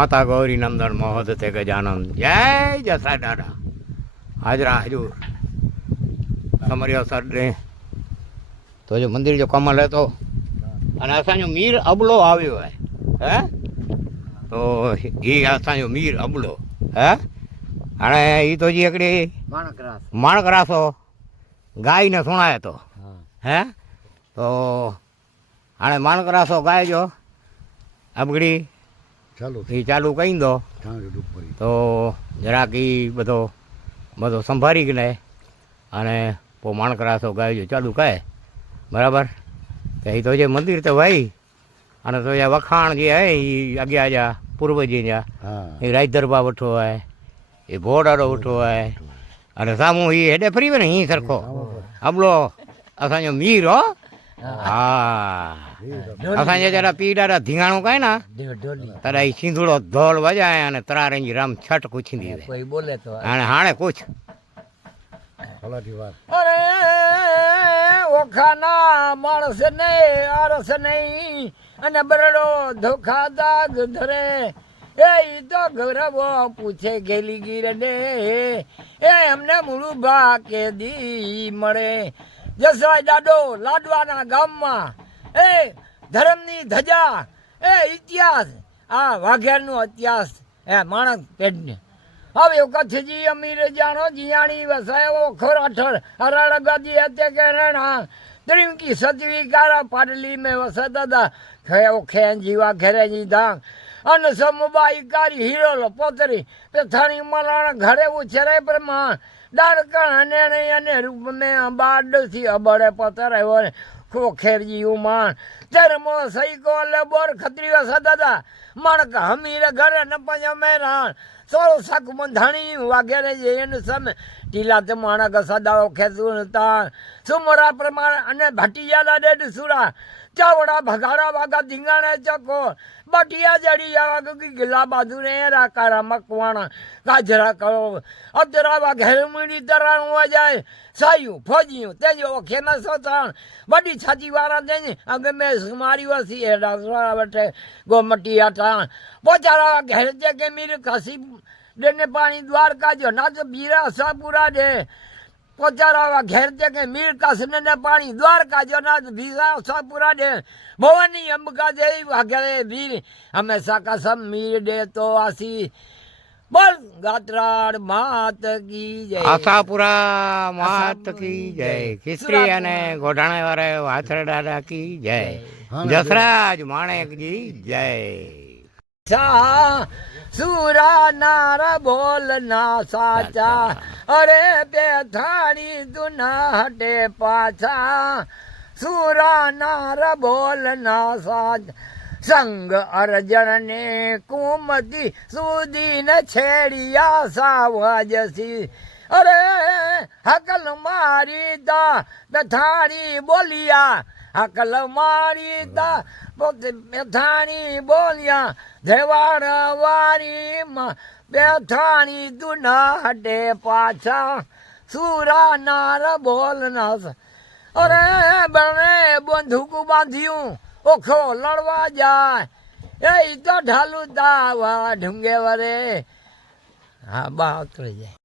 માતા ગૌરી નંદન મહોદ તે ગજાનંદ જય જસા દાદા. હાજરા હજુર. તમારી અસર ને તો જો મંદિર જો કમલ હતો અને અસાંજો મીર અબલો આવ્યો હે હે? તો એ અસાંજો મીર અબલો. હે? અને એ તો જે એકડી માણકરાસ. માણક રાસો ગાયને સુણાય તો. હા. તો હાणे માણક રાસો ગાય જો અબગડી ચાલો એ ચાલુ કહી દો. તો જરાક એ બધો બધો સંભાળી ગને અને પો માણકરાસો રાસો ગાય ચાલુ કહે બરાબર? તો એ તો જે મંદિર તો ભાઈ અને તો જે વખાણ જે હે એ અગિયાર જા પૂર્વજી જા એ રાજદરબા વઠો હોય એ ભોડાડો વઠો હોય. અને સામું એ હેડે ફરી ને અહીં સરખો. અબલો અસાંજો મીર હો. હા. અસાંજે જરા પીડારા ધીંગાણું કાંઈ ના? તારા એ સિંધુડો ધોલ વજાય અને તરારંજી રામ છટ કુછી દીધે. કોઈ બોલે તો અને હાણે કુછ અરે ઓખાના માણસ નહીં આરસ નહીં અને બરડો ધોખા દાગ ધરે. એ ઈ તો ગૌરવો પૂછે ગેલી ગીર ને એ એમને મૂળું ભા કે દી મળે. જસરાય દાડો લાડવાના ગામમાં એ ધર્મની ધજા, એ ઇતિહાસ, આ વાઘેરનો ઇતિહાસ, એ માણસ પેઢને. હવે કચ્છજી અમીર જાણો, જીયાણી, વસાયો, ખોરાઠળ ગાદી હતે કે રણા. ત્રિમકી સતવી કારા પાડલી મેં વસ દાદા ખયો ખેન જીવા ઘરે જી ધાંગ અન સમબાઈ કારી હીરો પોતરી. પેથાણી મલાણ ઘરે ઉછરે પ્રમાણ દાડકણ અને અને રૂપ મેં બાડથી અબડે પતર આવ્યો ખો ખેરજી ઉમાણ ધર્મો સૈકો લેબોર ખત્રી વસ દાદા મણક હમીર ઘરે ન પંજ મેરાણ સોળ સક બંધાણી વાગેરે જે એનું સમે. ટીલા તે માણક સદાઓ ખેતું તાણ. સુમરા પ્રમાણ અને ભટીયાલા ડેડ સુરા. ચકો. બટિયા જડી આવા ગગી ગિલા બાજુ રે રાકારા મકવાણા. ગાજરા કરો અતરાવા ઘેર મીડી તરાણું જાય. સાયું, ફોજિયું, તેજો ખેના સોતાણ વડી છાતી વાળા તેની અગે મેં મારી વસી એ ડાસરા બેઠે ગોમટીયા ટાણ પોચારા ઘેર જે કે મીર કસી દેને પાણી દ્વારકા જો ના તો બીરા સાપુરા દે. પોચારાવા ઘેર તે કે મીર કાસને ને પાણી દ્વારકા જો ના તો ભીસા સાપુરા દે ભવાની અંબકા દેવી વાઘરે વીર હંમેશા કસમ મીર દે તો આસી બોલ ગાત્રાડ માત કી જય. આશાપુરા માત કી જય. ખિસ્ત્રી અને ગોઢાણા વાળા વાથરડા કી જય. જસરાજ માણેકજી જય. સા સુરા નારા બોલ ના સાચા. અરે બેથાણી દુના હટે પાછા. સુરા નારા બોલ ના સાચા. સંગ અર્જણ ને કુમતી સુધી ને છેડિયા સાવજસી અરે હકલ મારી દા બેથાણી બોલિયા. હકલ મારી દા પોતે બેથાણી બોલ્યા ધેવાડ વારી માં બેથાણી દુના હટે પાછા સુરા નાર બોલ ના અરે બને બંદૂક બાંધ્યું, ઓખો લડવા જાય, એ તો ઢાલુ દાવા ઢુંગે વરે. હા, બા ઉતરી જાય.